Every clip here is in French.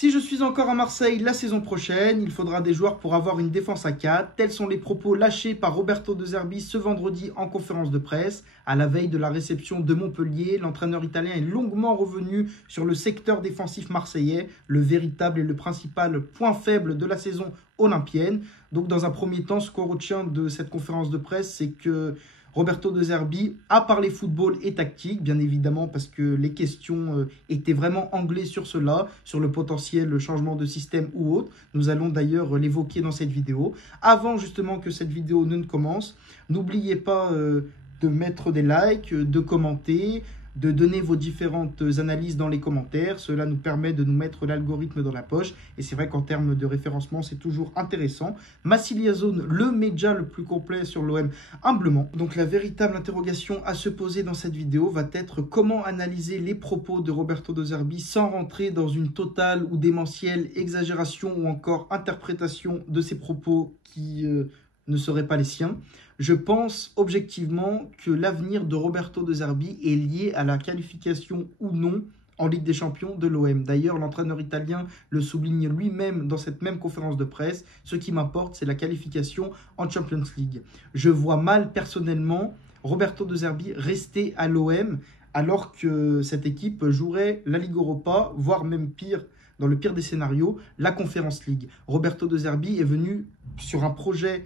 Si je suis encore à Marseille la saison prochaine, il faudra des joueurs pour avoir une défense à 4. Tels sont les propos lâchés par Roberto De Zerbi ce vendredi en conférence de presse. À la veille de la réception de Montpellier, l'entraîneur italien est longuement revenu sur le secteur défensif marseillais, le véritable et le principal point faible de la saison olympienne. Donc dans un premier temps, ce qu'on retient de cette conférence de presse, c'est que Roberto De Zerbi a parlé football et tactique, bien évidemment, parce que les questions étaient vraiment anglais sur cela, sur le potentiel changement de système ou autre. Nous allons d'ailleurs l'évoquer dans cette vidéo. Avant justement que cette vidéo ne commence, n'oubliez pas de mettre des likes, de commenter, de donner vos différentes analyses dans les commentaires. Cela nous permet de nous mettre l'algorithme dans la poche. Et c'est vrai qu'en termes de référencement, c'est toujours intéressant. Massilia Zone, le média le plus complet sur l'OM, humblement. Donc la véritable interrogation à se poser dans cette vidéo va être comment analyser les propos de Roberto De Zerbi sans rentrer dans une totale ou démentielle exagération ou encore interprétation de ses propos qui ne seraient pas les siens. Je pense objectivement que l'avenir de Roberto De Zerbi est lié à la qualification ou non en Ligue des Champions de l'OM. D'ailleurs, l'entraîneur italien le souligne lui-même dans cette même conférence de presse. Ce qui m'importe, c'est la qualification en Champions League. Je vois mal personnellement Roberto De Zerbi rester à l'OM alors que cette équipe jouerait la Ligue Europa, voire même pire, dans le pire des scénarios, la Conference League. Roberto De Zerbi est venu sur un projet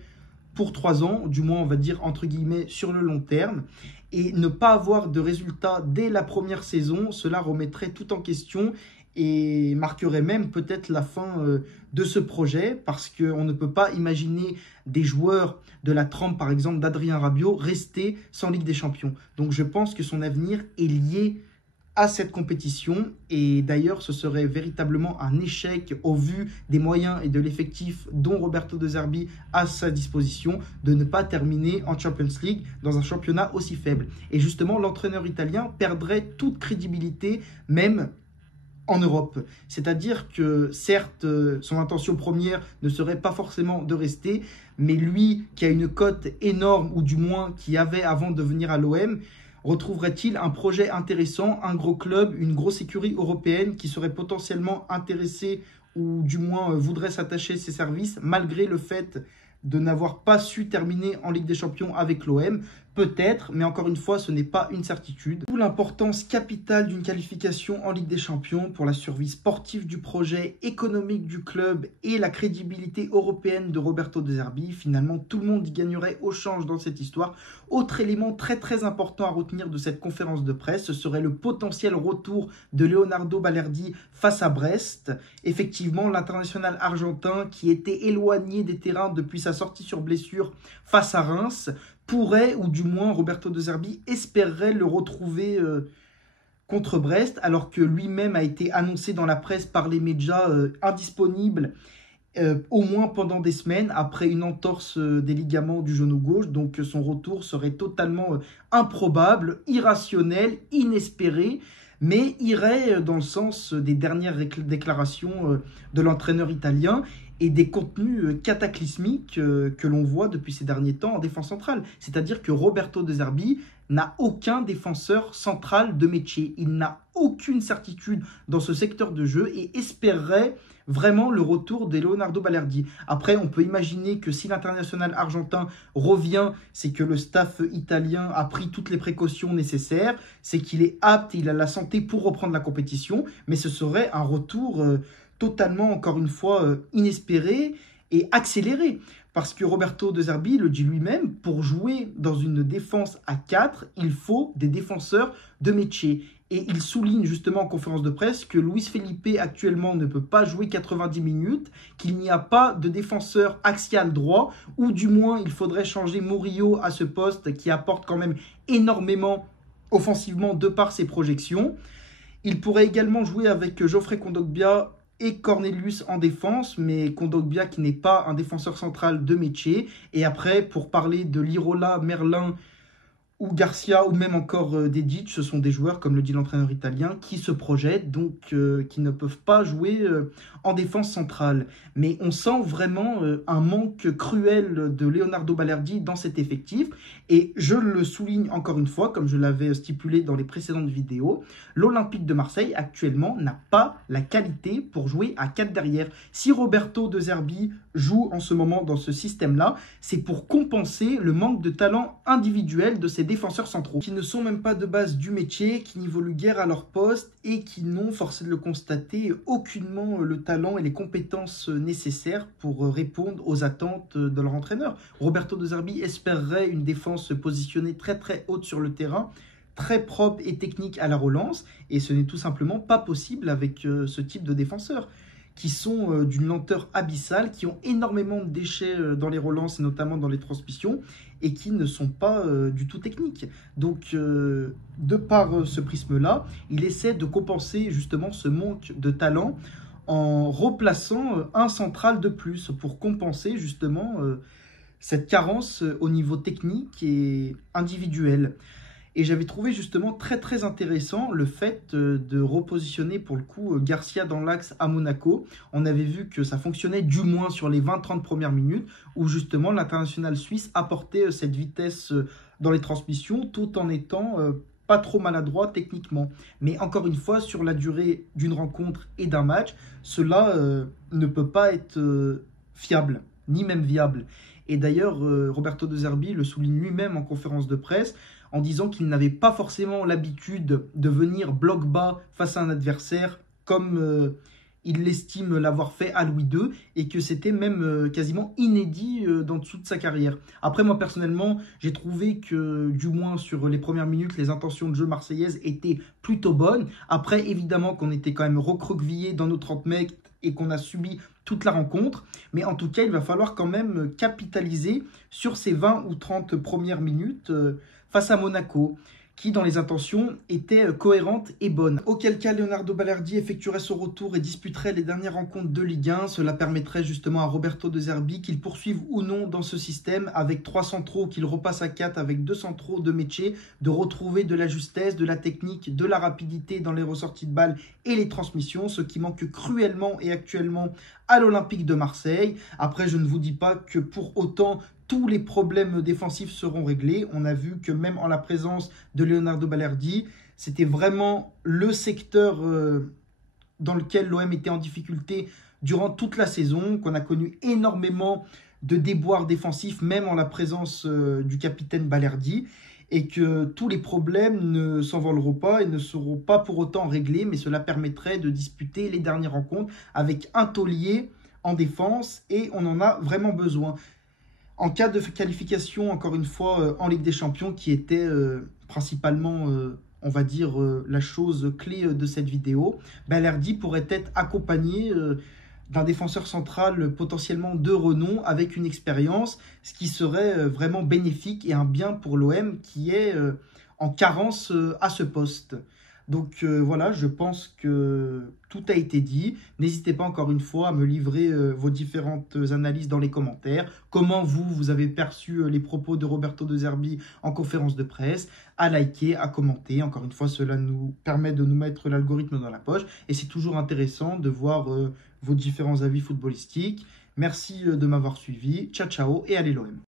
pour 3 ans, du moins on va dire entre guillemets sur le long terme, et ne pas avoir de résultats dès la première saison, cela remettrait tout en question et marquerait même peut-être la fin de ce projet, parce qu'on ne peut pas imaginer des joueurs de la trempe par exemple d'Adrien Rabiot rester sans Ligue des Champions. Donc je pense que son avenir est lié à cette compétition, et d'ailleurs ce serait véritablement un échec au vu des moyens et de l'effectif dont Roberto De Zerbi a à sa disposition de ne pas terminer en Champions League dans un championnat aussi faible. Et justement l'entraîneur italien perdrait toute crédibilité même en Europe. C'est-à-dire que certes son intention première ne serait pas forcément de rester, mais lui qui a une cote énorme, ou du moins qui avait avant de venir à l'OM, retrouverait-il un projet intéressant, un gros club, une grosse écurie européenne qui serait potentiellement intéressée ou du moins voudrait s'attacher à ses services malgré le fait de n'avoir pas su terminer en Ligue des Champions avec l'OM? Peut-être, mais encore une fois, ce n'est pas une certitude. D'où l'importance capitale d'une qualification en Ligue des Champions pour la survie sportive du projet, économique du club et la crédibilité européenne de Roberto De Zerbi. Finalement, tout le monde y gagnerait au change dans cette histoire. Autre élément très important à retenir de cette conférence de presse, ce serait le potentiel retour de Leonardo Balerdi face à Brest. Effectivement, l'international argentin qui était éloigné des terrains depuis sa sortie sur blessure face à Reims pourrait, ou du moins Roberto De Zerbi espérerait le retrouver contre Brest, alors que lui-même a été annoncé dans la presse par les médias indisponible au moins pendant des semaines après une entorse des ligaments du genou gauche. Donc son retour serait totalement improbable, irrationnel, inespéré, mais irait dans le sens des dernières déclarations de l'entraîneur italien et des contenus cataclysmiques que l'on voit depuis ces derniers temps en défense centrale. C'est-à-dire que Roberto De Zerbi n'a aucun défenseur central de métier. Il n'a aucune certitude dans ce secteur de jeu et espérerait vraiment le retour de Leonardo Balerdi. Après, on peut imaginer que si l'international argentin revient, c'est que le staff italien a pris toutes les précautions nécessaires, c'est qu'il est apte, il a la santé pour reprendre la compétition, mais ce serait un retour totalement, encore une fois, inespéré et accéléré. Parce que Roberto De Zerbi le dit lui-même, pour jouer dans une défense à 4, il faut des défenseurs de métier. Et il souligne justement en conférence de presse que Luis Felipe actuellement ne peut pas jouer 90 minutes, qu'il n'y a pas de défenseur axial droit, ou du moins il faudrait changer Murillo à ce poste qui apporte quand même énormément offensivement de par ses projections. Il pourrait également jouer avec Geoffrey Kondogbia et Cornelius en défense, mais Kondogbia qui n'est pas un défenseur central de métier. Et après, pour parler de Lirola, Merlin ou Garcia, ou même encore Dedic, ce sont des joueurs, comme le dit l'entraîneur italien, qui se projettent, donc qui ne peuvent pas jouer en défense centrale. Mais on sent vraiment un manque cruel de Leonardo Balerdi dans cet effectif. Et je le souligne encore une fois, comme je l'avais stipulé dans les précédentes vidéos, l'Olympique de Marseille actuellement n'a pas la qualité pour jouer à 4 derrière. Si Roberto De Zerbi joue en ce moment dans ce système-là, c'est pour compenser le manque de talent individuel de ces défenseurs centraux, qui ne sont même pas de base du métier, qui n'évoluent guère à leur poste et qui n'ont, forcé de le constater, aucunement le talent et les compétences nécessaires pour répondre aux attentes de leur entraîneur. Roberto De Zerbi espérerait une défense positionnée très très haute sur le terrain, très propre et technique à la relance, et ce n'est tout simplement pas possible avec ce type de défenseurs qui sont d'une lenteur abyssale, qui ont énormément de déchets dans les relances et notamment dans les transmissions, et qui ne sont pas du tout techniques. Donc, de par ce prisme-là, il essaie de compenser justement ce manque de talent en replaçant un central de plus pour compenser justement cette carence au niveau technique et individuel. Et j'avais trouvé justement très très intéressant le fait de repositionner pour le coup Garcia dans l'axe à Monaco. On avait vu que ça fonctionnait du moins sur les 20-30 premières minutes où justement l'international suisse apportait cette vitesse dans les transmissions tout en étant pas trop maladroit techniquement. Mais encore une fois, sur la durée d'une rencontre et d'un match, cela ne peut pas être fiable, ni même viable. Et d'ailleurs, Roberto De Zerbi le souligne lui-même en conférence de presse en disant qu'il n'avait pas forcément l'habitude de venir bloc bas face à un adversaire comme il l'estime l'avoir fait à Louis II et que c'était même quasiment inédit dans toute sa carrière. Après, moi personnellement, j'ai trouvé que du moins sur les premières minutes, les intentions de jeu marseillaises étaient plutôt bonnes. Après, évidemment qu'on était quand même recroquevillés dans nos 30 mètres et qu'on a subi toute la rencontre. Mais en tout cas, il va falloir quand même capitaliser sur ces 20 ou 30 premières minutes face à Monaco, qui dans les intentions était cohérente et bonne. Auquel cas Leonardo Balerdi effectuerait son retour et disputerait les dernières rencontres de Ligue 1. Cela permettrait justement à Roberto De Zerbi qu'il poursuive ou non dans ce système avec 3 centraux, qu'il repasse à 4 avec 2 centraux de métier, de retrouver de la justesse, de la technique, de la rapidité dans les ressorties de balles et les transmissions, ce qui manque cruellement et actuellement à l'Olympique de Marseille. Après, je ne vous dis pas que pour autant tous les problèmes défensifs seront réglés. On a vu que même en la présence de Leonardo Balerdi, c'était vraiment le secteur dans lequel l'OM était en difficulté durant toute la saison, qu'on a connu énormément de déboires défensifs, même en la présence du capitaine Balerdi, et que tous les problèmes ne s'envoleront pas et ne seront pas pour autant réglés, mais cela permettrait de disputer les dernières rencontres avec un taulier en défense, et on en a vraiment besoin. En cas de qualification, encore une fois, en Ligue des Champions, qui était principalement, on va dire, la chose clé de cette vidéo, Balerdi pourrait être accompagné d'un défenseur central potentiellement de renom avec une expérience, ce qui serait vraiment bénéfique et un bien pour l'OM qui est en carence à ce poste. Donc voilà, je pense que tout a été dit. N'hésitez pas encore une fois à me livrer vos différentes analyses dans les commentaires. Comment vous avez perçu les propos de Roberto De Zerbi en conférence de presse, à liker, à commenter. Encore une fois, cela nous permet de nous mettre l'algorithme dans la poche. Et c'est toujours intéressant de voir vos différents avis footballistiques. Merci de m'avoir suivi. Ciao, ciao et allez l'OM.